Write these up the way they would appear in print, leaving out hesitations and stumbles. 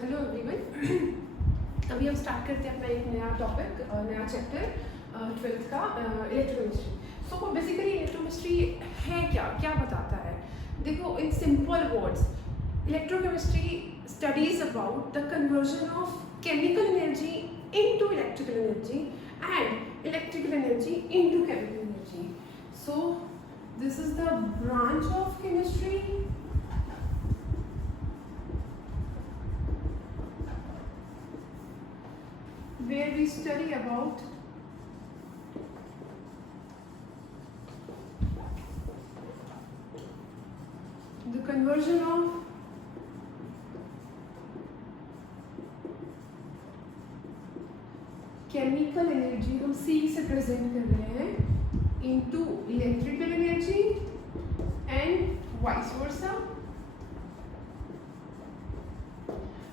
Hello everyone. अभी हम start करते हैं अपना एक नया टॉपिक, नया चैप्टर 12th का इलेक्ट्रोकेमिस्ट्री। सो बेसिकली इलेक्ट्रोकेमिस्ट्री है क्या बताता है? देखो, in simple words, electrochemistry studies about the conversion of chemical energy into electrical energy and electrical energy into chemical energy. So this is the branch of chemistry where we study about the conversion of chemical energy, हम C से present कर रहे हैं, into electrical energy and vice versa।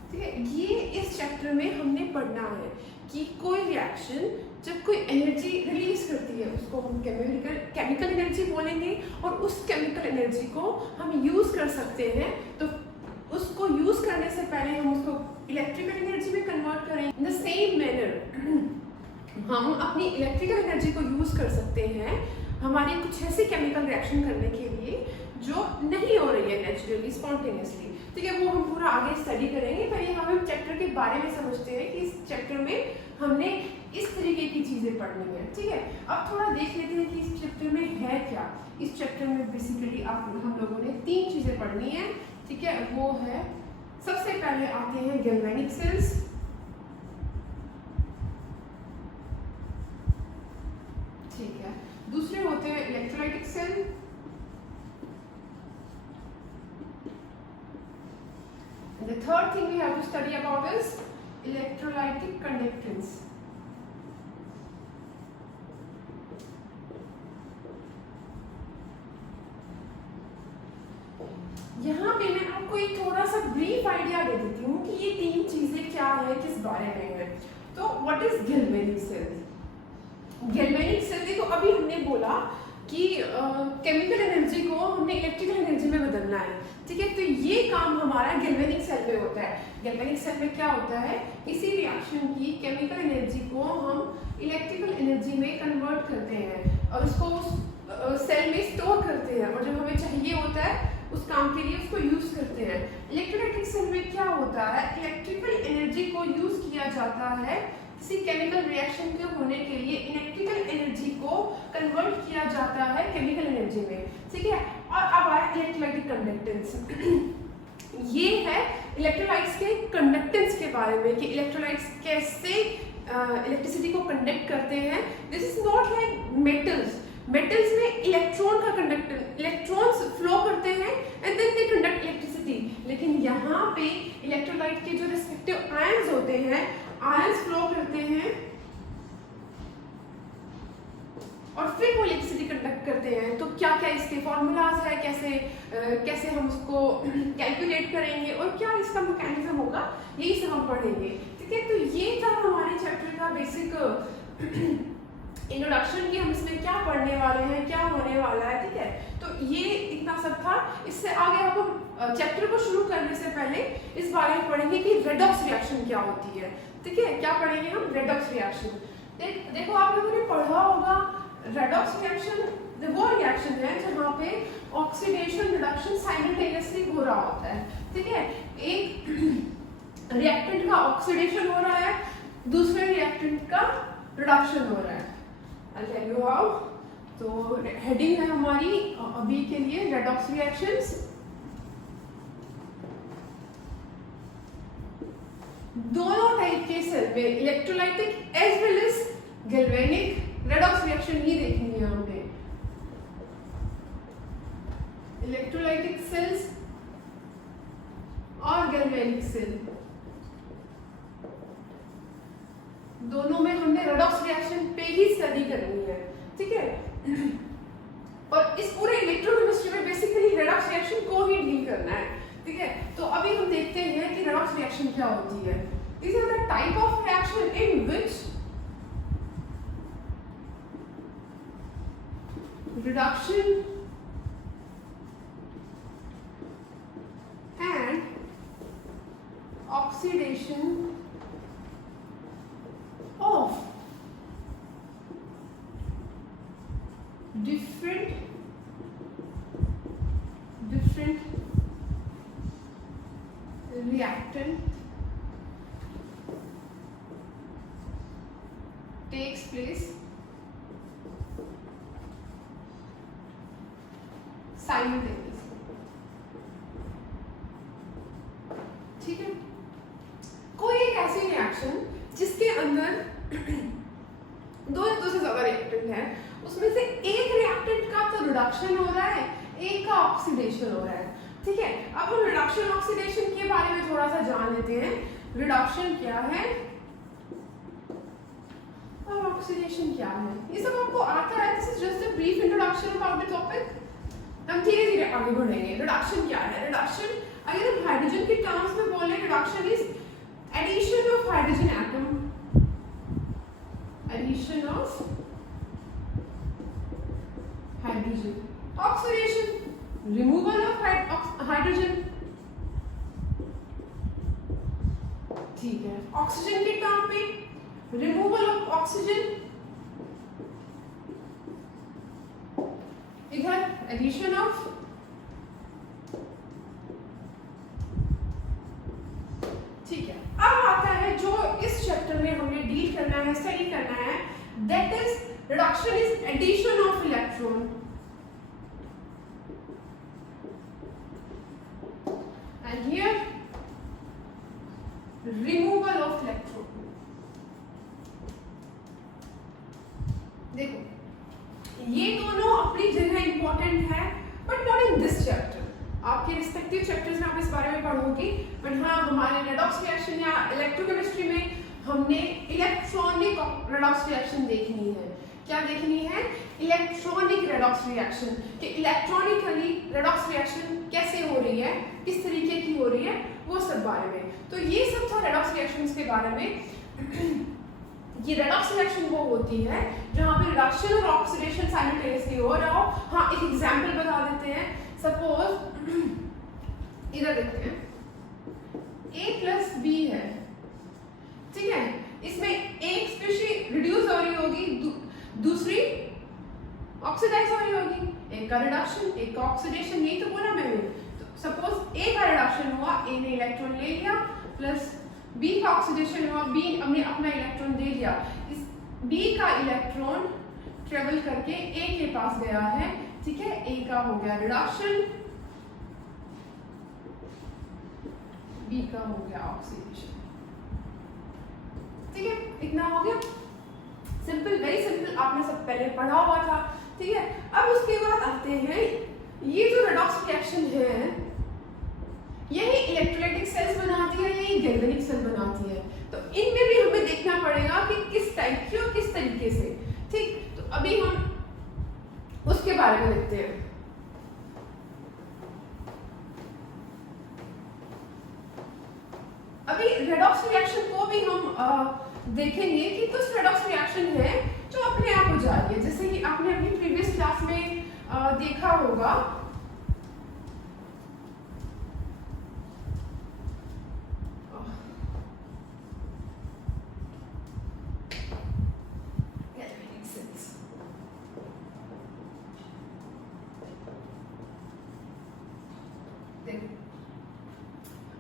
ठीक है, ये इस chapter में हमने पढ़ना है कि कोई रिएक्शन जब कोई एनर्जी रिलीज करती है उसको हम केमिकल एनर्जी बोलेंगे, और उस केमिकल एनर्जी को हम यूज कर सकते हैं। तो उसको यूज करने से पहले हम उसको इलेक्ट्रिकल एनर्जी में कन्वर्ट करेंगे। इन द सेम मैनर हम अपनी इलेक्ट्रिकल एनर्जी को यूज कर सकते हैं हमारी कुछ ऐसी केमिकल रिएक्शन करने के लिए जो नहीं हो रही है नेचुरली, स्पॉन्टेनियसली। ठीक है, वो हम पूरा आगे स्टडी करेंगे। पहले हम चैप्टर के बारे में समझते हैं कि इस चैप्टर में हमने इस तरीके की चीजें पढ़नी है। ठीक है, अब थोड़ा देख लेते हैं कि इस चैप्टर में है क्या। इस चैप्टर में बेसिकली हम लोगों ने 3 चीजें पढ़नी है। ठीक है, वो है, सबसे पहले आते हैं गैल्वेनिक सेल्स, ठीक है, दूसरे होते हैं electrolytic cell, the third thing we have to study about is electrolytic conductance। यहाँ पे मैं आपको एक थोड़ा सा ब्रीफ आइडिया दे देती हूँ कि ये 3 चीजें क्या है, किस बारे में है। तो what is galvanic cell? Galvanic cell, देखो अभी हमने बोला कि केमिकल एनर्जी को हमने इलेक्ट्रिकल एनर्जी में बदलना है। ठीक है, तो ये काम हमारा गैल्वेनिक सेल में होता है। गैल्वेनिक सेल में क्या होता है, इसी रिएक्शन की केमिकल एनर्जी को हम इलेक्ट्रिकल एनर्जी में कन्वर्ट करते हैं और उसको उस सेल में स्टोर करते हैं, और जब हमें चाहिए होता है उस काम के लिए उसको यूज करते हैं। इलेक्ट्रोलाइटिक सेल में क्या होता है, इलेक्ट्रिकल एनर्जी को यूज किया जाता है किसी केमिकल रिएक्शन के होने के लिए, इलेक्ट्रिकल एनर्जी को कन्वर्ट किया जाता है केमिकल एनर्जी में। ठीक है, और अब आया इलेक्ट्रोलाइटिक कंडक्टेंस। ये है इलेक्ट्रोलाइट्स के कंडक्टेंस के बारे में कि इलेक्ट्रोलाइट्स कैसे इलेक्ट्रिसिटी को कंडक्ट करते हैं। This is not like metals. Metals में इलेक्ट्रॉन का कंडक्टेंस, इलेक्ट्रॉन्स फ्लो करते हैं and then they conduct electricity. लेकिन यहाँ पे इलेक्ट्रोलाइट के जो रिस्पेक्टिव आयंस होते हैं, आयंस फ्लो करते हैं और फिर वो इलेक्ट्रिसिटी कंडक्ट करते हैं। तो क्या क्या इसके फॉर्मूलाज है, कैसे हम उसको कैलकुलेट करेंगे और क्या इसका मैकेनिज्म होगा, यही सब हम पढ़ेंगे। ठीक है, तो ये था हमारे चैप्टर का बेसिक इंट्रोडक्शन कि हम इसमें क्या पढ़ने वाले हैं, क्या होने वाला है। ठीक है, तो ये इतना सब था। इससे आगे हम चैप्टर को शुरू करने से पहले इस बारे में पढ़ेंगे कि रेडॉक्स रिएक्शन क्या होती है। ठीक है, क्या पढ़ेंगे हम, रेडॉक्स रिएक्शन। देखो आप लोगों ने पढ़ा होगा रेडॉक्स रिएक्शन वो रिएक्शन है जहाँ पे ऑक्सीडेशन रिडक्शन साइमल्टेनियसली हो रहा होता है। ठीक है, एक रिएक्टेंट का ऑक्सीडेशन हो रहा है, दूसरे रिएक्टेंट का रिडक्शन हो रहा है। I'll tell you how। तो हेडिंग है हमारी अभी के लिए रेडॉक्स रिएक्शंस। दोनों टाइप के सेल में, electrolytic as well as galvanic, redox reaction ही देखनी है हमने। इलेक्ट्रोलाइटिक सेल्स और गैल्वेनिक सेल दोनों में हमने रेडॉक्स रिएक्शन पे ही स्टडी करनी है। ठीक है, और इस पूरे इलेक्ट्रोकेमिस्ट्री में बेसिकली रेडॉक्स रिएक्शन को ही डील करना है। ठीक है, तो अभी हम देखते हैं कि रेडॉक्स रिएक्शन क्या होती है। This is the type of reaction in which reduction and oxidation of different reactant takes place simultaneously. ठीक है, कोई एक ऐसी रिएक्शन जिसके अंदर दो या दो से ज्यादा रिएक्टेंट है, उसमें से एक रिएक्टेंट का तो रिडक्शन हो रहा है, एक का ऑक्सीडेशन हो रहा है। ठीक है, अब हम रिडक्शन ऑक्सीडेशन के बारे में थोड़ा सा जान लेते हैं। रिडक्शन क्या है और ऑक्सीडेशन क्या है, ये सब आपको आता है। This is just a brief introduction about the topic. हम धीरे धीरे आगे बढ़ेंगे। रिडक्शन क्या है? रिडक्शन अगर हम हाइड्रोजन के टर्म्स में बोले, reduction is addition of hydrogen atom, addition of hydrogen. Oxidation removal of hydrogen. ठीक है, ऑक्सीजन के टर्म पे रिमूवल ऑफ ऑक्सीजन, इधर एडिशन ऑफ। ठीक है, अब आता है जो इस चैप्टर में हमने डील करना है, स्टडी करना है, that is reduction is addition of electron and here removal of electron। देखो ये दोनों अपनी जगह इंपॉर्टेंट है, but not in this chapter. आपके रिस्पेक्टिव चैप्टर्स में आप इस बारे में पढ़ोगे, बट हाँ हमारे रेडॉक्स रिएक्शन या इलेक्ट्रोकेमिस्ट्री में हमने इलेक्ट्रॉनिक रेडॉक्स रिएक्शन देखनी है। क्या देखनी है? इलेक्ट्रॉनिक रेडॉक्स रिएक्शन, कि इलेक्ट्रॉनिकली रेडॉक्स रिएक्शन कैसे हो रही है, किस तरीके की हो रही है, वो सब बारे में। तो ये सब था रेडॉक्स रिएक्शंस के बारे में। ये रेडॉक्स रिएक्शन वो होती है जहाँ पे रिडक्शन और ऑक्सीडेशन साइमल्टेनियसली हो रहा हो। हाँ, एक एग्जांपल बता देते हैं। सपोज इधर देखते हैं, A प्लस B है, ठीक है, इसमें एक स्पीशीज रिड्यूस हो रही होगी, दूसरी ऑक्सीडाइज हो रही होगी। एक का रिडक्शन, एक का ऑक्सीडेशन, यही तो बोला मैंने। तो सपोज ए का रिडक्शन हुआ, ए ने इलेक्ट्रॉन ले लिया, प्लस बी का ऑक्सीडेशन हुआ, बी हमने अपना इलेक्ट्रॉन दे दिया। इस बी का इलेक्ट्रॉन ट्रेवल करके ए के पास गया है, ठीक है, ए का हो गया रिडक्शन, बी का हो गया ऑक्सीडेशन। ठीक है, इतना हो गया। सिंपल, वेरी सिंपल, आपने सब पहले पढ़ा हुआ था। ठीक है, अब उसके बाद आते हैं, ये जो रेडॉक्स रिएक्शन है, यही इलेक्ट्रोलाइटिक सेल्स बनाती है, यही गैल्वेनिक सेल बनाती है। तो इनमें भी हमें देखना पड़ेगा कि किस टाइप की और किस तरीके से। ठीक, तो अभी हम उसके बारे में देखते हैं। अभी रेडॉक्स रिएक्शन को भी हम देखेंगे कि कुछ रेडॉक्स रिएक्शन है जो अपने आप हो जा रही है, जैसे कि आपने अपनी प्रीवियस क्लास में देखा होगा।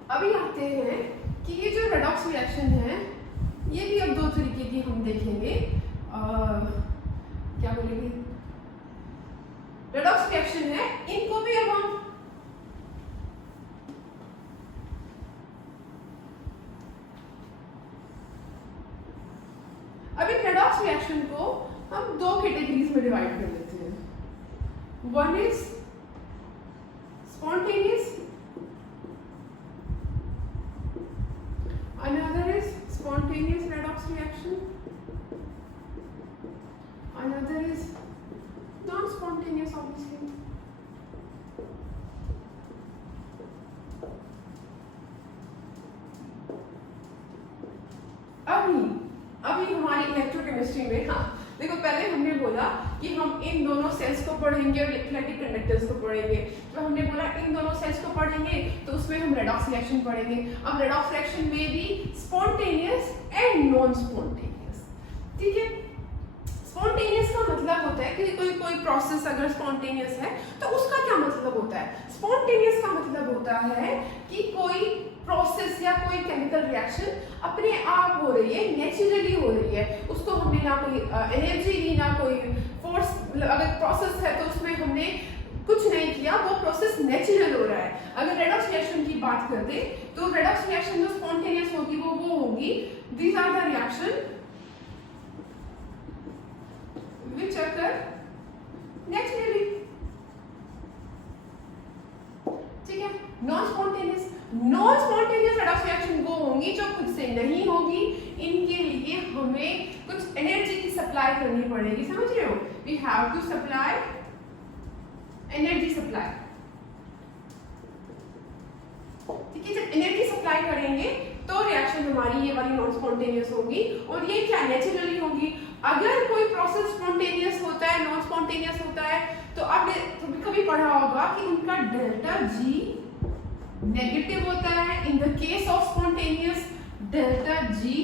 अभी आते हैं कि ये जो रेडॉक्स रिएक्शन है, ये भी अब दो तरीके की हम देखेंगे। क्या बोलेंगे, रेडॉक्स रिएक्शन है, इनको भी अब हम अभी रेडॉक्स रिएक्शन को हम दो कैटेगरीज में डिवाइड कर देते हैं। One is spontaneous, another is spontaneous redox reaction, another is non-spontaneous obviously। अभी हमारी इलेक्ट्रोकेमिस्ट्री में, हाँ देखो, पहले हमने बोला कि हम इन दोनों सेल्स को पढ़ेंगे और इलेक्ट्रोलाइटिक कंडक्टर्स को पढ़ेंगे। तो हमने बोला इन दोनों सेल्स को पढ़ेंगे तो उसमें हम रेडॉक्स रिएक्शन पढ़ेंगे। अब रेडॉक्स रिएक्शन में भी स्पॉन्टेनियस एंड नॉन स्पॉन्टेनियस, ठीक है। स्पॉन्टेनियस का मतलब होता है कि कोई प्रोसेस अगर स्पॉन्टेनियस है तो उसका क्या मतलब होता है। स्पॉन्टेनियस का मतलब होता है कि कोई प्रोसेस या कोई केमिकल रिएक्शन अपने आप हो रही है, नेचुरली हो रही है, उसको हमने ना कोई एनर्जी दी ना कोई फोर्स, अगर प्रोसेस है तो उसमें हमने कुछ नहीं किया, वो प्रोसेस नेचुरल हो रहा है। अगर रेडॉक्स रिएक्शन की बात कर दे तो रेडॉक्स रिएक्शन जो स्पॉन्टेनियस होगी वो होगी, these are the reaction which occur naturally, ठीक है। नॉन स्पॉन्टेनियस रेडॉक्स रिएक्शन वो होंगी जो खुद से नहीं होगी, इनके लिए हमें कुछ एनर्जी की सप्लाई करनी पड़ेगी, समझ रहे हो। We have to supply energy supply, ठीक है। जब एनर्जी सप्लाई करेंगे तो रिएक्शन हमारी ये वाली नॉन स्पॉन्टेनियस होगी और ये क्या नेचुरली होगी। अगर कोई प्रोसेस स्पॉन्टेनियस होता है, नॉन स्पॉन्टेनियस होता है, तो आपने कभी पढ़ा होगा कि उनका डेल्टा जी नेगेटिव होता है। In the case of spontaneous delta G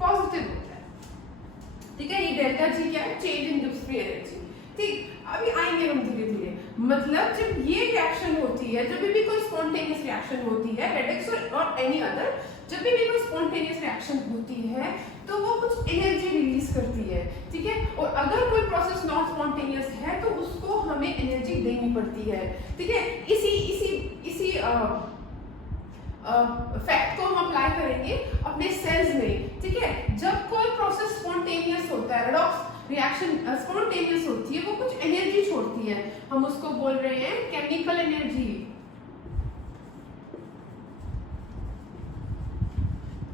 positive होता है, ठीक है। ये डेल्टा जी क्या है, change in Gibbs free energy, ठीक। अभी आएंगे हम धीरे धीरे, मतलब जब ये रिएक्शन होती है, जब भी कोई स्पॉन्टेनियस रिएक्शन होती है, रेडॉक्स और एनी अदर, जब भी कोई स्पॉन्टेनियस रिएक्शन होती है तो वो कुछ एनर्जी रिलीज करती है, ठीक है। और अगर कोई प्रोसेस नॉन स्पॉन्टेनियस है तो उसको हमें एनर्जी देनी पड़ती है, ठीक है। इसी फैक्ट को हम अप्लाई करेंगे अपने सेल्स में, ठीक है। जब कोई प्रोसेस स्पॉन्टेनियस होता है, रेडॉक्स रिएक्शन स्पॉन्टेनियस होती है, वो कुछ एनर्जी छोड़ती है, हम उसको बोल रहे हैं केमिकल एनर्जी,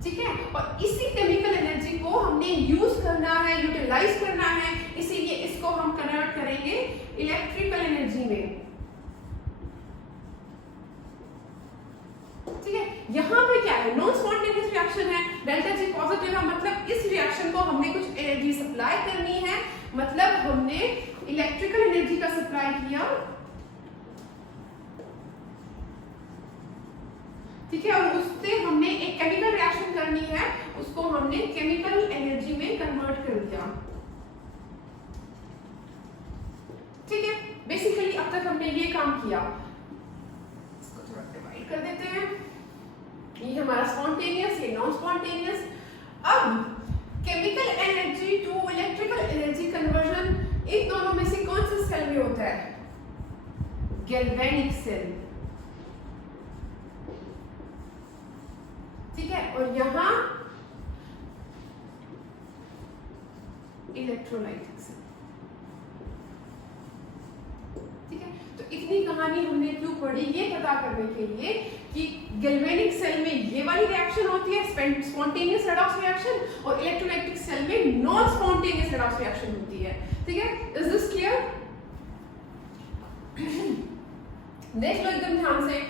ठीक है। और इसी केमिकल एनर्जी को हमने यूज करना है, यूटिलाइज करना है, इसीलिए इसको हम कन्वर्ट करेंगे इलेक्ट्रिकल एनर्जी में, ठीक है। यहाँ पे क्या है, नॉन स्पॉन्टेनियस रिएक्शन है, डेल्टा जी पॉजिटिव है, मतलब इस रिएक्शन को हमने कुछ एनर्जी सप्लाई करनी है, मतलब हमने इलेक्ट्रिकल एनर्जी का सप्लाई किया, ठीक है। और उससे हमने एक केमिकल रिएक्शन करनी है, उसको हमने केमिकल एनर्जी में कन्वर्ट कर दिया, ठीक है। बेसिकली अब तक हमने ये काम किया, इसको थोड़ा डिवाइड कर देते हैं, ये हमारा स्पॉन्टेनियस, ये नॉन स्पॉन्टेनियस। अब chemical energy to electrical energy conversion इन दोनों में से कौन से सेल में होता है, गैल्वेनिक सेल, ठीक है। और यहां इलेक्ट्रोलाइटिक सेल, ठीक है। तो इतनी कहानी हमने क्यों पढ़ी, ये पता करने के लिए कि गैल्वेनिक सेल में ये वाली रिएक्शन होती है, स्पॉन्टेनियस रेडॉक्स रिएक्शन, और इलेक्ट्रोलाइटिक सेल में नॉन स्पॉन्टेनियस रेडॉक्स रिएक्शन होती है, ठीक है। Is this clear? देख लो एकदम ध्यान से,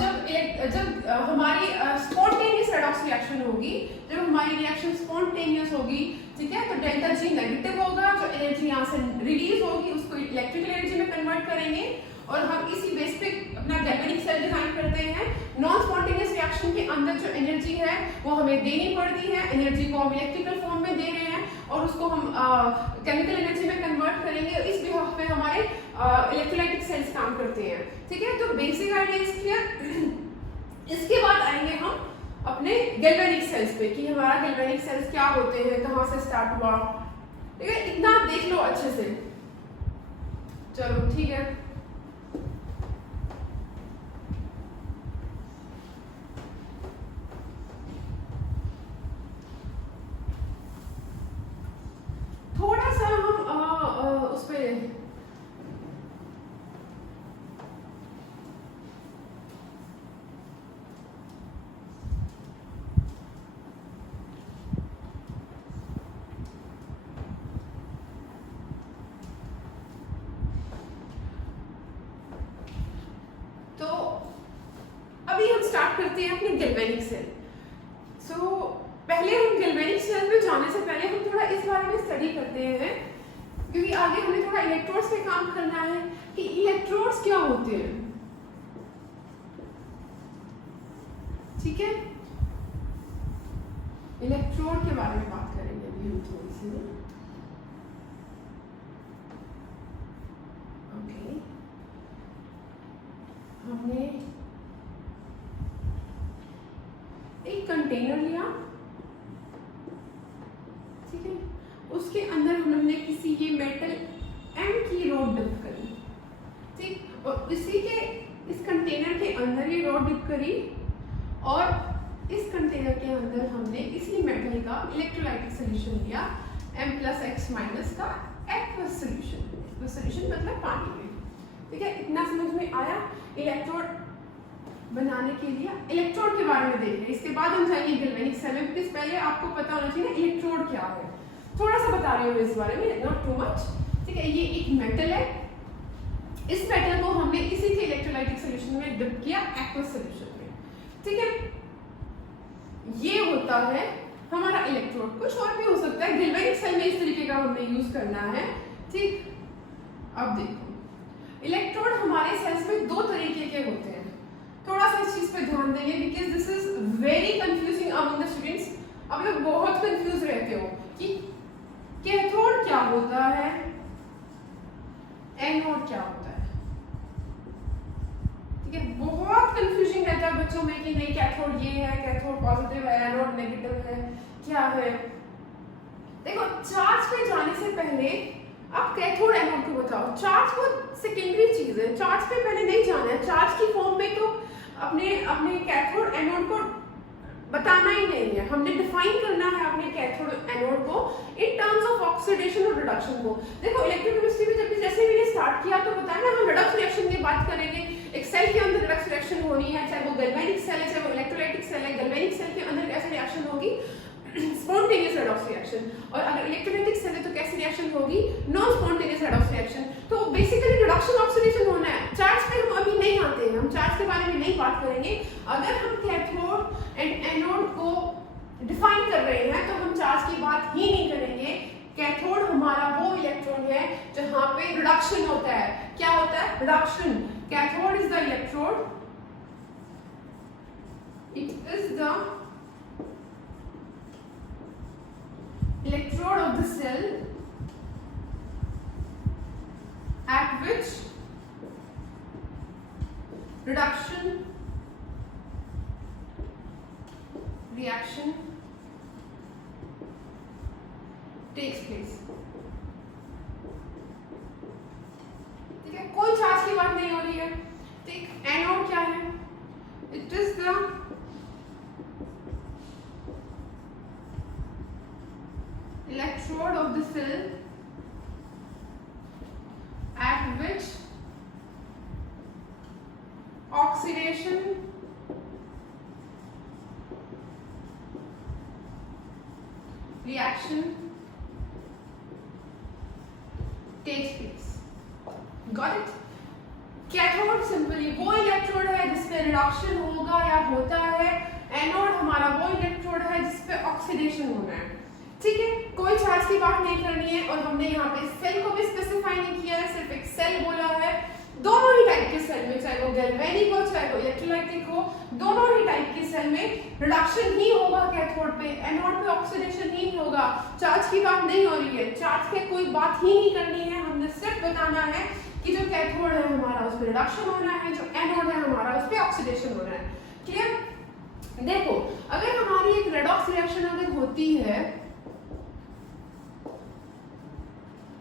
जब हमारी स्पॉन्टेनियस रेडॉक्स रिएक्शन होगी, जब हमारी रिएक्शन स्पॉन्टेनियस होगी, ठीक है, तो डेल्टा जी नेगेटिव होगा, जो एनर्जी यहाँ से रिलीज होगी उसको इलेक्ट्रिकल एनर्जी में कन्वर्ट करेंगे, और हम इसी बेस पे अपना गैल्वेनिक सेल डिजाइन करते हैं। नॉन स्पॉन्टेनियस रिएक्शन के अंदर जो एनर्जी है वो हमें देनी पड़ती है, एनर्जी को हम इलेक्ट्रिकल फॉर्म में दे रहे हैं और उसको हम केमिकल एनर्जी में कन्वर्ट करेंगे, इस बिहाफ पे हमारे इलेक्ट्रोलाइटिक सेल्स काम करते हैं, ठीक है। तो बेसिक आइडिया इज क्लियर। इसके बाद आएंगे हम अपने गैल्वेनिक सेल्स पे कि हमारा गैल्वेनिक सेल्स क्या होते हैं, कहाँ से स्टार्ट हुआ, ठीक है। इतना देख लो अच्छे से, चलो ठीक है। थोड़ा सा हम उस पे स्टार्ट करते हैं अपने गैल्वेनिक सेल। सो पहले हम गैल्वेनिक सेल में जाने से पहले हम थोड़ा इस बारे में स्टडी करते हैं, क्योंकि आगे हमें थोड़ा इलेक्ट्रोड्स पे काम करना है कि इलेक्ट्रोड्स क्या होते हैं। ठीक है, इलेक्ट्रोड के बारे में बात करेंगे अभी हम थोड़ी सी। ओके, हमने एक कंटेनर लिया, ठीक है, उसके अंदर हमने किसी ये मेटल एंड की रॉड डिप करी, ठीक, और इसी के इस कंटेनर के अंदर ये रॉड डिप करी और इस कंटेनर के अंदर हमने इसी मेटल का इलेक्ट्रोलाइटिक सॉल्यूशन लिया M+X- का एक्वस सॉल्यूशन। एक्वस सॉल्यूशन मतलब पानी में। ठीक है, इतना समझ में आया। इलेक्ट्रोड बनाने के लिए इलेक्ट्रोड के बारे में देख रहे हैं, इसके बाद हम जाएंगे गैल्वेनिक सेल में, बिकॉज पहले आपको पता होना चाहिए ना इलेक्ट्रोड क्या है। थोड़ा सा बता रही हूँ इस बारे में, नॉट टू मच। ठीक है, ये एक मेटल है, इस मेटल को हमने इसी के इलेक्ट्रोलाइटिक सॉल्यूशन में डिप किया एक्वस सॉल्यूशन में। ठीक है, ये होता है हमारा इलेक्ट्रोड। कुछ और भी हो सकता है, गैल्वेनिक सेल में इस तरीके का हमने यूज करना है। ठीक, अब देखो इलेक्ट्रोड हमारे सेल्स में दो तरीके के होते हैं। थोड़ा सा इस चीज पे ध्यान देंगे, because this is very confusing among the students. अब लोग बहुत कंफ्यूज रहते हो कि कैथोड क्या होता है, एनोड क्या होता है। ठीक है, बहुत कंफ्यूजिंग रहता है बच्चों में कि नहीं कैथोड ये है, कैथोड पॉजिटिव है, एनोड नेगेटिव है, क्या है। देखो, चार्ज पे जाने से पहले आप कैथोड एनोड को बताओ। चार्ज वो सेकेंडरी चीज है, चार्ज पे पहले नहीं जाना है। चार्ज की फॉर्म में तो अपने कैथोड एनोड को बताना ही नहीं है, हमने डिफाइन करना है अपने कैथोड एनोड को इन टर्म्स ऑफ ऑक्सीडेशन और रिडक्शन को। देखो इलेक्ट्रोकेमिस्ट्री में जब जैसे मैंने स्टार्ट किया तो बताया ना, हम रिडक्स रिएक्शन की बात करेंगे। एक सेल के अंदर रिडक्स रिएक्शन होनी है, चाहे वो गैल्वेनिक सेल है, चाहे वो इलेक्ट्रोलाइटिक सेल है। गैल्वेनिक सेल के अंदर कैसे रिएक्शन होगी, स्पॉन्टेनियस रेडॉक्स रिएक्शन, और अगर इलेक्ट्रोलाइटिक सेल है तो कैसी रिएक्शन होगी, नॉन स्पॉन्टेनियस रेडॉक्स रिएक्शन। तो बेसिकली रिडक्शन ऑक्सीडेशन होना है। चार्ज पे हम अभी नहीं आते हैं, हम चार्ज के बारे में नहीं बात करेंगे। अगर हम कैथोड एंड एनोड को डिफाइन कर रहे हैं तो हम चार्ज की बात ही नहीं करेंगे। कैथोड हमारा वो इलेक्ट्रॉन है जहां पे रिडक्शन होता है। क्या होता है, reduction. Cathode is the electrode, it is the electrode of the cell at which reduction reaction takes place। ठीक है, कोई चार्ज की बात नहीं हो रही है। ठीक, एनोड क्या है, it is the electrode of the cell at which oxidation reaction takes place। Got it? Cathode simply वो इलेक्ट्रोड है जिसपे रिडक्शन होगा या होता है। एनोड हमारा वो इलेक्ट्रोड है जिसपे ऑक्सीडेशन होना है। ठीक है, कोई चार्ज की बात नहीं करनी है। और हमने यहाँ पे सेल को भी स्पेसिफाई नहीं किया है, सिर्फ एक सेल बोला है। दोनों ही टाइप के सेल में, चाहे वो गैल्वेनिक हो चाहे वो इलेक्ट्रोलाइटिक हो, दोनों ही टाइप के सेल में रिडक्शन ही होगा कैथोड पे, एनोड पे ऑक्सीडेशन ही होगा। चार्ज की बात नहीं हो रही है, चार्ज पे कोई बात ही नहीं करनी है। हमने सिर्फ बताना है कि जो कैथोड है हमारा उस पर रिडक्शन होना है, जो एनोड है हमारा उस पर ऑक्सीडेशन होना है। क्लियर? देखो, अगर हमारी एक रेडॉक्स रिएक्शन अगर होती है,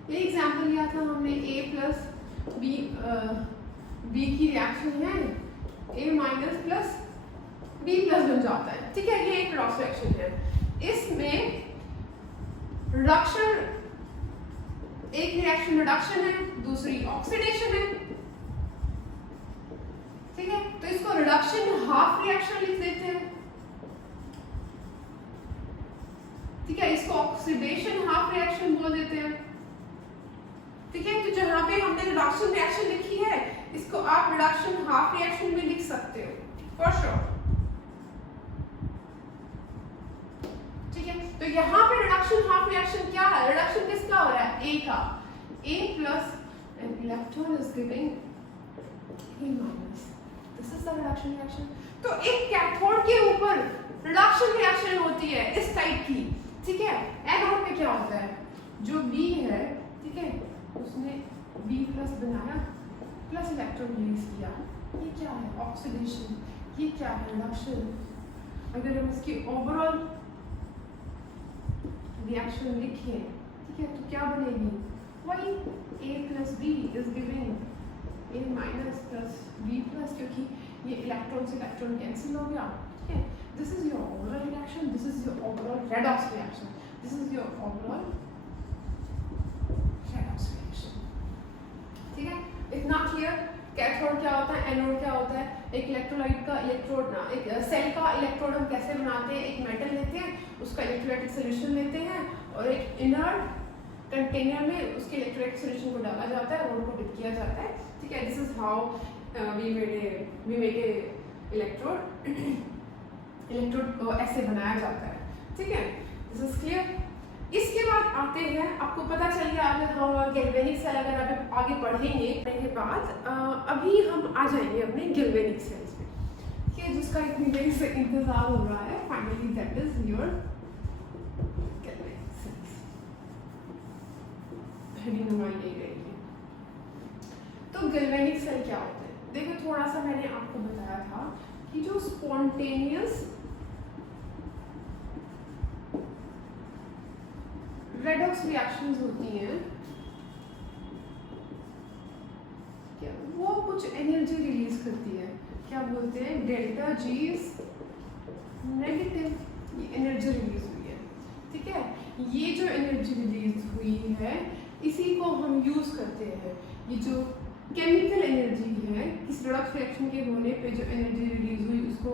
ये एग्जाम्पल लिया था हमने, A प्लस बी की रिएक्शन है, A minus plus B plus बन जाता है। ठीक है, ये एक रेडॉक्स रिएक्शन है। इसमें रिडक्शन, एक रिएक्शन रिडक्शन है, दूसरी ऑक्सीडेशन है। ठीक है, तो इसको रिडक्शन हाफ रिएक्शन लिख देते हैं। ठीक है, इसको ऑक्सीडेशन हाफ रिएक्शन बोल देते हैं। ठीक है, तो जहां पे हमने रिडक्शन रिएक्शन लिखी है, इसको आप रिडक्शन हाफ रिएक्शन में लिख सकते हो for sure. Reduction half reaction क्या है? रिडक्शन किसका हो रहा है? ए का। A plus an electron is giving A minus. This is the reduction reaction. तो एक कैथोड के ऊपर रिडक्शन रिएक्शन होती है इस टाइप की, ठीक है। एनोड में क्या होता है? जो B है, ठीक है, उसने B प्लस बनाया, प्लस इलेक्ट्रॉन रिलीज किया। ये क्या है? ऑक्सीडेशन। ये क्या है? रिडक्शन। अगर हम इसकी ओवरऑल रिएक्शन लिखें, ठीक है, तो क्या बनेगी? वही A plus B is giving A minus plus B plus, क्योंकि ये इलेक्ट्रॉन से इलेक्ट्रॉन कैंसिल हो गया, ठीक है। This is your overall reaction. This is your overall redox reaction. This is your overall redox reaction. ठीक है, इतना क्लियर? कैथोड क्या होता है, एनोड क्या होता है, एक इलेक्ट्रोलाइट का इलेक्ट्रोड ना, एक सेल का इलेक्ट्रोड हम कैसे बनाते हैं? एक मेटल लेते हैं, उसका इलेक्ट्रोलाइटिक सॉल्यूशन लेते हैं और एक इनर्ट कंटेनर में उसके इलेक्ट्रोलाइटिक सॉल्यूशन को डाला जाता है, रोड को डिप किया जाता है, ठीक है। This is how we make a electrode. Electrode को ऐसे बनाया जाता है, ठीक है। This is clear. इसके बाद आते हैं, आपको पता चल गया अगर हम गैल्वेनिक सेल अगर आप आगे पढ़ेंगे के बाद अभी हम आ जाएंगे अपने गैल्वेनिक सेल्स पे, ठीक है, जिसका इतनी देर से इंतजार हो रहा है। Finally that is your galvanic cells. Heading हमारी यही रहेगी। तो गैल्वेनिक सेल क्या होते हैं? देखो, थोड़ा सा मैंने आपको बताया था कि जो स्पॉन्टेनियस रेडॉक्स रिएक्शंस होती हैं, क्या वो कुछ एनर्जी रिलीज करती है। क्या बोलते हैं? Delta G is negative. ये एनर्जी रिलीज हुई है, ठीक है। ये जो एनर्जी रिलीज हुई है इसी को हम यूज करते हैं। ये जो केमिकल एनर्जी है, इस रेडॉक्स रिएक्शन के होने पे जो एनर्जी रिलीज हुई उसको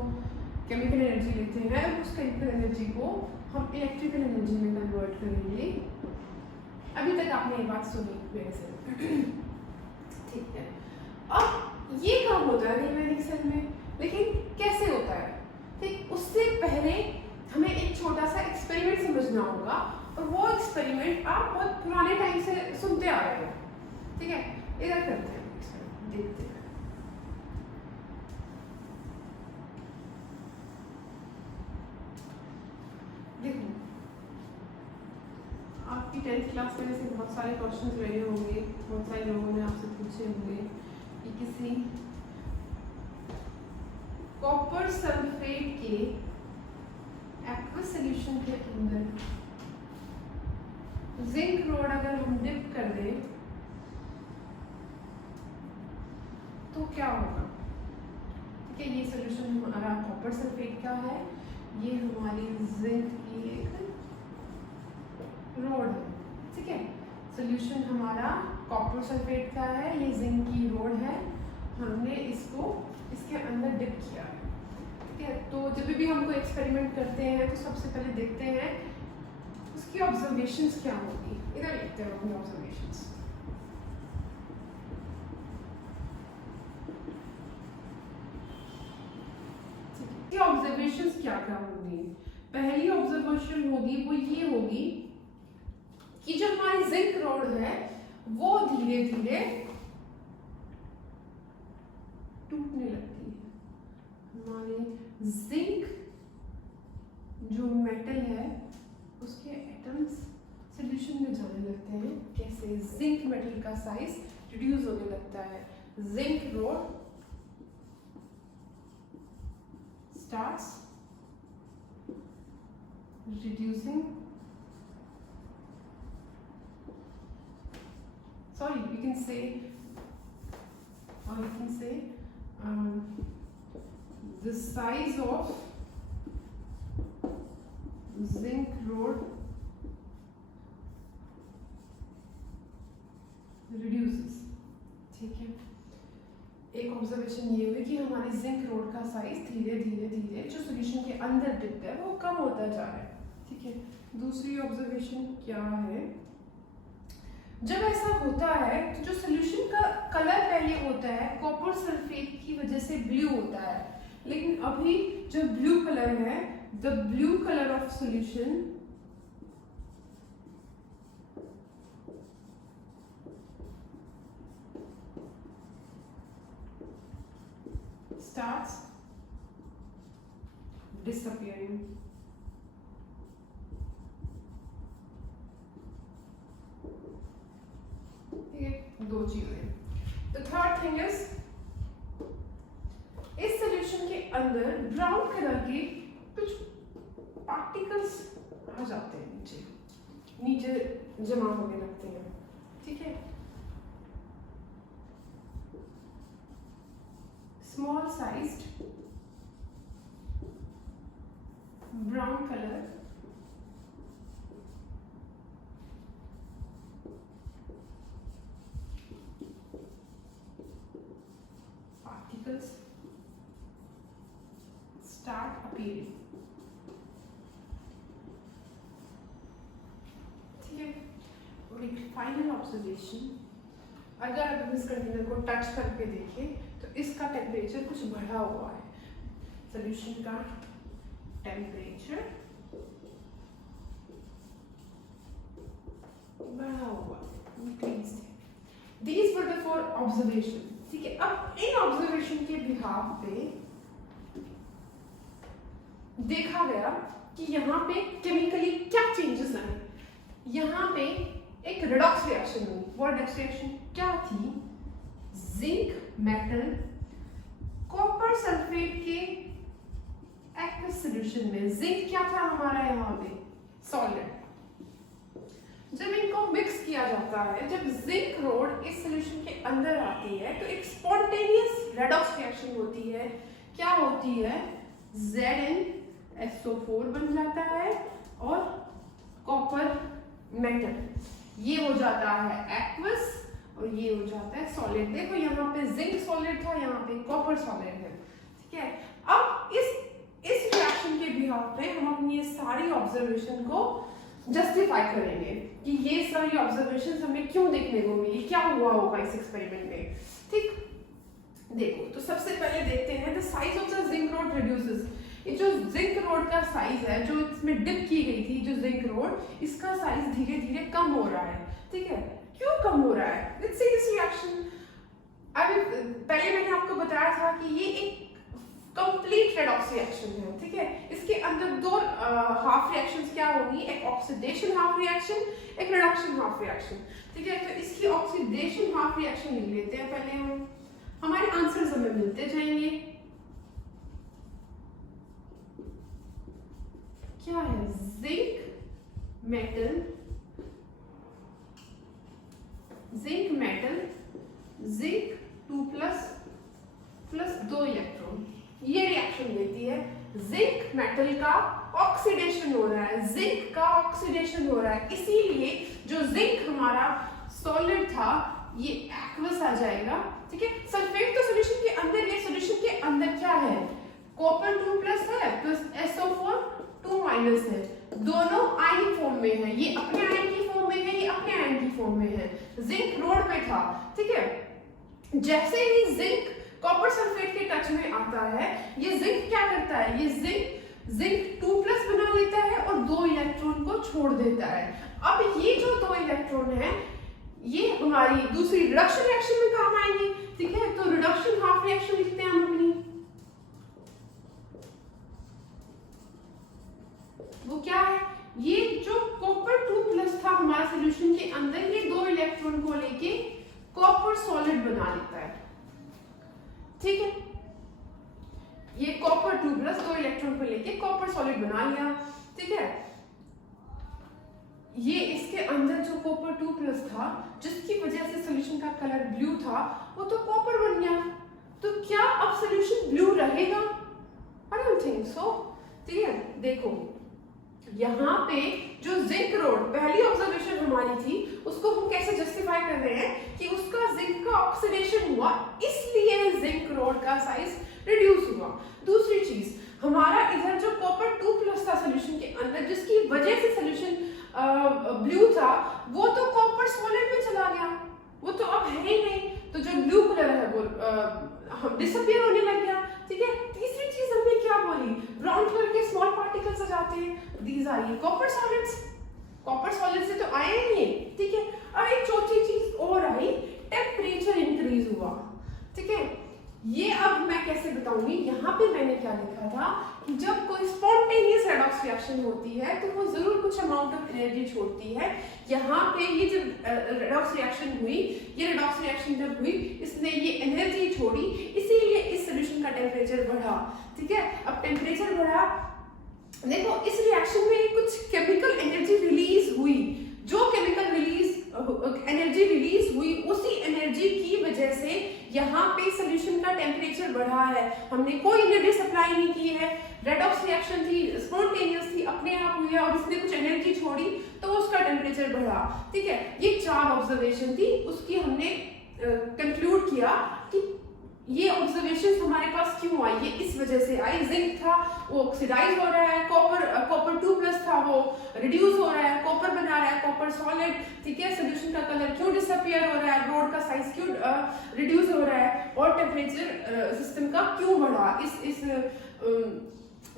केमिकल एनर्जी लेते हैं। उस केमिकल एनर्जी को हम इलेक्ट्रिकल एनर्जी में कन्वर्ट करेंगे। अभी तक आपने ये बात सुनी मेरे से, ठीक है। अब ये काम होता है गैल्वेनिक सेल में, लेकिन कैसे होता है? ठीक, उससे पहले हमें एक छोटा सा एक्सपेरिमेंट समझना होगा, और वो एक्सपेरिमेंट आप बहुत पुराने टाइम से सुनते आ रहे हो, ठीक है। इधर करते हैं, देखते हैं। देखो, आपकी 10th क्लास में से बहुत सारे क्वेश्चंस रहे होंगे, बहुत सारे लोगों ने आपसे पूछे होंगे कि किसी कॉपर सल्फेट के एक्वस सॉल्यूशन के अंदर जिंक रोड अगर हम डिप कर दें तो क्या होगा? ठीक है, ये सॉल्यूशन हमारा कॉपर सल्फेट का है, ये हमारी जिंक की एक रोड है, ठीक है। सॉल्यूशन हमारा कॉपर सल्फेट का है, ये जिंक की रोड है, हमने इसको इसके अंदर डिप किया है, ठीक है। तो जब भी हम कोई एक्सपेरिमेंट करते हैं तो सबसे पहले देखते हैं उसकी ऑब्जर्वेशंस क्या होगी। इधर लिखते हैं अपनी ऑब्जर्वेशंस। ऑब्जर्वेशंस क्या क्या होंगी? पहली ऑब्जर्वेशन होगी वो ये होगी कि जो हमारी जिंक रोड है वो धीरे धीरे टूटने लगती है। हमारे जिंक जो मेटल है उसके एटम्स सॉल्यूशन में जाने लगते हैं। कैसे? जिंक मेटल का साइज रिड्यूस होने लगता है। Zinc road starts reducing, sorry, you can say, or you can say the size of zinc rod reduces, ठीक है। एक ऑब्जर्वेशन ये हुई कि हमारी जिंक रोड का साइज धीरे धीरे धीरे जो सॉल्यूशन के अंदर डिप है वो कम होता जा रहा है, ठीक है। दूसरी ऑब्जर्वेशन क्या है? जब ऐसा होता है तो जो सॉल्यूशन का कलर पहले होता है कॉपर सल्फेट की वजह से ब्लू होता है, लेकिन अभी जो ब्लू कलर है, the blue colour of solution starts disappearing. ये दो चीजें. The third thing is इस सोल्यूशन के अंदर ब्राउन कलर के कुछ पार्टिकल्स आ जाते हैं नीचे जमा होने लगते हैं. ठीक है, small sized brown colour particles start appearing. ठीक है, और एक फाइनल ऑब्जर्वेशन, अगर आप इस कंटेनर को टच करके देखें तो इसका टेम्परेचर कुछ बढ़ा हुआ है. सॉल्यूशन का टेम्परेचर बढ़ा हुआ, इंक्रीज है. These were the 4 observations. ठीक है, अब इन ऑब्जर्वेशन के बिहाफ पे देखा गया कि यहाँ पे केमिकली क्या चेंजेस आए. यहाँ पे एक रेडॉक्स रिएक्शन हुई. वो रेडॉक्स रिएक्शन क्या थी? जिंक मेटल कॉपर सल्फेट के एक्वस सॉल्यूशन में जिंक क्या था हमारा यहाँ पे? सॉलिड. जब इनको मिक्स किया जाता है, जब जिंक रोड इस सॉल्यूशन के अंदर आती है तो एक स्पॉन्टेनियस रेडॉक्स रिएक्शन होती है. क्या होती है? ZnSO4 बन जाता है और कॉपर मेटल ये हो जाता है एक्वस और ये हो जाता है सॉलिड. देखो यहाँ पे जिंक सॉलिड था, यहाँ पे कॉपर सॉलिड है. ठीक है, अब इस रिएक्शन के बिहाफ पे हम अपनी ये सारी ऑब्जर्वेशन को जस्टिफाई करेंगे कि ये सारी ऑब्जर्वेशंस हमें क्यों देखने को मिली, क्या हुआ होगा इस एक्सपेरिमेंट में. ठीक, देखो तो सबसे पहले देखते हैं the size of the zinc road reduces. ये जो जिंक रोड का साइज है, जो इसमें डिप की गई थी जो जिंक रोड, इसका साइज धीरे धीरे कम हो रहा है. ठीक है, क्यों कम हो रहा है? Let's see this reaction. अभी पहले मैंने आपको बताया था कि ये एक कंप्लीट रेडॉक्स रिएक्शन है. ठीक है, इसके अंदर 2 हाफ रिएक्शंस क्या होंगी? एक ऑक्सीडेशन हाफ रिएक्शन, एक रिडक्शन हाफ रिएक्शन. ठीक है, तो इसकी ऑक्सीडेशन हाफ रिएक्शन लिख लेते हैं पहले. हम हमारे आंसर्स हमें मिलते जाएंगे. क्या है? Zinc metal zinc 2+ plus 2 electron, ये रिएक्शन देती है. जिंक मेटल का ऑक्सीडेशन हो रहा है, जिंक का ऑक्सीडेशन हो रहा है, इसीलिए जो जिंक हमारा सॉलिड था ये एक्वस आ जाएगा. ठीक है, सल्फेट तो सॉल्यूशन के अंदर, ये सॉल्यूशन के अंदर क्या है? कॉपर 2+ है प्लस SO4 2- है. दोनों आयन फॉर्म में है. ये अपने आयन की फॉर्म में है, ये अपने आयन की फॉर्म में है. जिंक रोड पे था. ठीक है, जैसे ही जिंक कॉपर सल्फेट के टच में आता है, ये जिंक क्या करता है? ये जिंक 2+ बना लेता है और 2 इलेक्ट्रॉन को छोड़ देता है. अब ये जो 2 इलेक्ट्रॉन है ये हमारी दूसरी रिडक्शन रिएक्शन में काम आएंगे. ठीक है, तो रिडक्शन हाफ रिएक्शन लिखते हैं हम अपनी. वो क्या है? ये जो कॉपर 2+ था हमारा सॉल्यूशन के अंदर, ये 2 इलेक्ट्रॉन को लेके कॉपर सॉलिड बना लेता है. ठीक है, ये कॉपर 2+ 2 इलेक्ट्रॉन को लेके कॉपर सॉलिड बना लिया. ठीक है, ये इसके अंदर जो कॉपर 2+ था, जिसकी वजह से सॉल्यूशन का कलर ब्लू था, वो तो कॉपर बन गया. तो क्या अब सॉल्यूशन ब्लू रहेगा? I don't think so. ठीक है, देखो यहाँ पे जो जिंक रोड पहली ऑब्जर्वेशन हमारी थी, उसको हम कैसे जस्टिफाई कर रहे हैं कि उसका जिंक का ऑक्सीडेशन हुआ, इसलिए जिंक रोड का साइज रिड्यूस हुआ. दूसरी चीज, हमारा इधर जो कॉपर 2+ था सॉल्यूशन के अंदर, जिसकी वजह से सॉल्यूशन ब्लू था, वो तो कॉपर सॉलिड में चला गया, वो तो अब है ही नहीं. तो जो ब्लू कलर है वो डिसअपीयर होने लग गया. ठीक है, तीसरी चीज हमने क्या बोली? ब्राउन कलर के स्मॉल पार्टिकल्स आ जाते हैं. दीज आर ये कॉपर सॉलिड्स से तो आए ही नहीं. ठीक है, अब एक चौथी चीज और आई, टेम्परेचर इंक्रीज हुआ. ठीक है, ये अब मैं कैसे बताऊंगी, यहाँ पे मैंने क्या लिखा था कि जब कोई स्पॉन्टेनियस रेडॉक्स रिएक्शन होती है तो वो जरूर कुछ अमाउंट ऑफ एनर्जी छोड़ती है। यहाँ पे ये जब रेडॉक्स रिएक्शन हुई, ये रेडॉक्स रिएक्शन जब हुई, इसने ये एनर्जी छोड़ी, इसीलिए इस सोल्यूशन का टेम्परेचर बढ़ा। ठीक है, अब टेम्परेचर बढ़ा, देखो इस रिएक्शन में कुछ केमिकल एनर्जी रिलीज हुई, जो केमिकल एनर्जी रिलीज हुई उसी एनर्जी की वजह से यहाँ पे सोल्यूशन का टेम्परेचर बढ़ा है। हमने कोई एनर्जी सप्लाई नहीं की है, रेडॉक्स रिएक्शन थी, स्पॉन्टेनियस थी, अपने आप हुई है और इसने कुछ एनर्जी छोड़ी तो उसका टेम्परेचर बढ़ा। ठीक है, ये 4 ऑब्जर्वेशन थी, उसकी हमने कंक्लूड किया कि ये ऑब्जर्वेशन हमारे पास क्यों आई, ये इस वजह से आई, जिंक था वो ऑक्सीडाइज हो रहा है, कॉपर 2+ था वो रिड्यूस हो रहा है, कॉपर बना रहा है, कॉपर सॉलिड। ठीक है, सोल्यूशन का कलर क्यों डिसअपियर हो रहा है, रोड का साइज क्यों रिड्यूस हो रहा है, और टेम्परेचर सिस्टम का क्यों बढ़ा, इस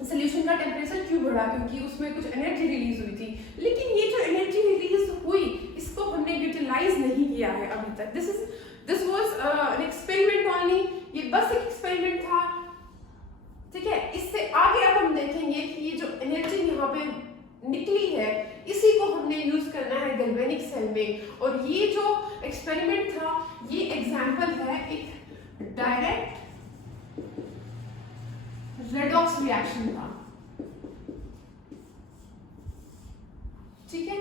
सोल्यूशन का टेम्परेचर क्यों बढ़ा, क्योंकि उसमें कुछ एनर्जी रिलीज हुई थी। लेकिन ये जो एनर्जी रिलीज हुई इसको हमने यूटिलाइज नहीं किया है अभी तक। This was an experiment only, ये बस एक एक्सपेरिमेंट था। ठीक है, इससे आगे अब हम देखेंगे कि ये जो एनर्जी यहाँ पे निकली है इसी को हमने यूज करना है गैल्वेनिक सेल में। और ये जो एक्सपेरिमेंट था ये एग्जांपल है एक डायरेक्ट रेडॉक्स रिएक्शन का। ठीक है,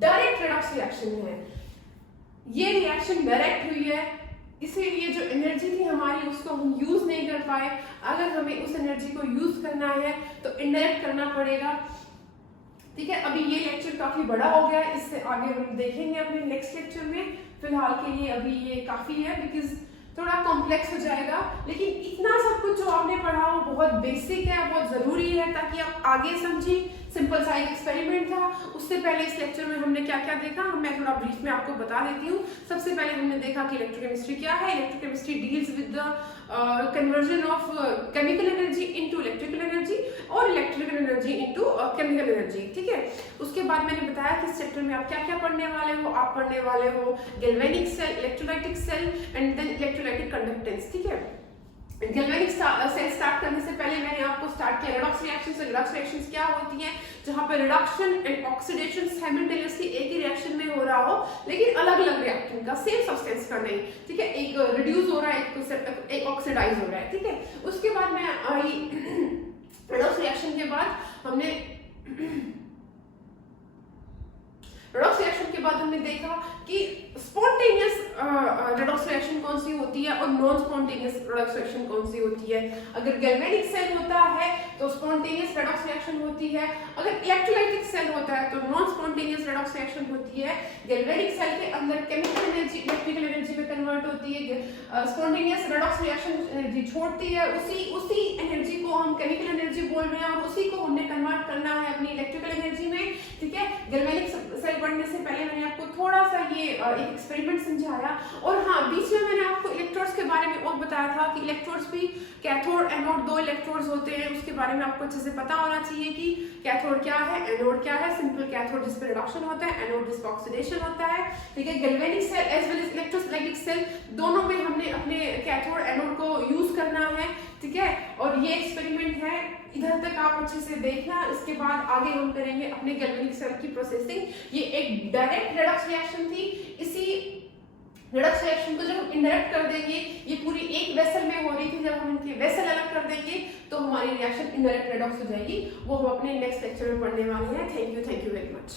डायरेक्ट रेडॉक्स रिएक्शन है, ये रिएक्शन डायरेक्ट हुई है, इसीलिए जो एनर्जी थी हमारी उसको हम यूज नहीं कर पाए। अगर हमें उस एनर्जी को यूज करना है तो इनडायरेक्ट करना पड़ेगा। ठीक है, अभी ये लेक्चर काफी बड़ा हो गया, इससे आगे हम देखेंगे अपने नेक्स्ट लेक्चर में। फिलहाल के लिए अभी ये काफी है, बिकॉज थोड़ा कॉम्प्लेक्स हो जाएगा, लेकिन इतना सब कुछ जो आपने पढ़ा वो बहुत बेसिक है, बहुत जरूरी है ताकि आप आगे समझिए। सिंपल सा एक एक्सपेरिमेंट था। उससे पहले इस लेक्चर में हमने क्या क्या देखा, मैं थोड़ा ब्रीफ में आपको बता देती हूँ। सबसे पहले हमने देखा कि इलेक्ट्रोकेमिस्ट्री क्या है। Electrochemistry deals with the conversion of chemical energy into electrical energy और electrical energy into chemical energy. ठीक है, उसके बाद मैंने बताया कि इस चैप्टर में आप क्या क्या पढ़ने वाले हो। आप पढ़ने वाले हो galvanic cell, electrolytic cell and then electrolytic conductance. ठीक है, गैल्वेनिक सेल स्टार्ट करने से पहले मैंने आपको स्टार्ट किया रेडॉक्स रिएक्शन से। रेडॉक्स रिएक्शंस क्या होती हैं, जहां पर रिडक्शन एंड ऑक्सीडेशन साइमल्टेनियसली एक ही रिएक्शन में हो रहा हो, लेकिन अलग अलग रिएक्टेंट का, सेम सब्सटेंस का नहीं। ठीक है, एक रिड्यूस हो रहा है, एक ऑक्सीडाइज हो रहा है। ठीक है, उसके बाद मैं आई रेडॉक्स रिएक्शन के बाद हमने रेडॉक्स रिएक्शन के बाद हमने देखा कि स्पॉन्टेनियस रेडॉक्स रिएक्शन कौन सी होती है और नॉन स्पॉन्टेनियस रेडॉक्स रिएक्शन कौन सी होती है। अगर गैल्वेनिक सेल होता है तो स्पॉन्टेनियस रेडॉक्स रिएक्शन होती है, अगर इलेक्ट्रोलाइटिक सेल होता है तो नॉन स्पॉन्टेनियस रेडॉक्स रिएक्शन होती है। गैल्वेनिक सेल के अंदर केमिकल एनर्जी इलेक्ट्रिकल एनर्जी में कन्वर्ट होती है, स्पॉन्टेनियस रेडॉक्स रिएक्शन एनर्जी छोड़ती है, उसी एनर्जी को हम केमिकल एनर्जी बोल रहे हैं और उसी को हमने कन्वर्ट करना है अपनी इलेक्ट्रिकल एनर्जी में। ठीक है, गैल्वेनिक सेल पढ़ने से पहले मैंने आपको थोड़ा सा ये एक एक्सपेरिमेंट समझाया। और हाँ, बीच में मैंने आपको इलेक्ट्रोड्स के बारे में और बताया था कि इलेक्ट्रोड्स भी कैथोड एनोड 2 इलेक्ट्रोड्स होते हैं, उसके बारे में आपको अच्छे से पता होना चाहिए कि कैथोड क्या है, एनोड क्या है। सिंपल कैथोड जिस पर रिडक्शन होता है, एनोड जिस पर ऑक्सीडेशन होता है। ठीक है, galvanic cell as well as electrolytic cell दोनों में हमने अपने कैथोड एनोड को यूज करना है। ठीक है, और ये एक्सपेरिमेंट है, इधर तक आप अच्छे से देखना। इसके बाद आगे हम करेंगे अपने गैल्वेनिक सेल की प्रोसेसिंग। ये एक डायरेक्ट रेडॉक्स रिएक्शन थी, इसी रेडॉक्स रिएक्शन को जब हम इनडायरेक्ट कर देंगे, ये पूरी एक वेसल में हो रही थी, जब हम इनके वेसल अलग कर देंगे तो हमारी रिएक्शन इनडायरेक्ट रेडॉक्स हो जाएगी। वो हम अपने नेक्स्ट लेक्चर में पढ़ने वाले हैं। Thank you very much.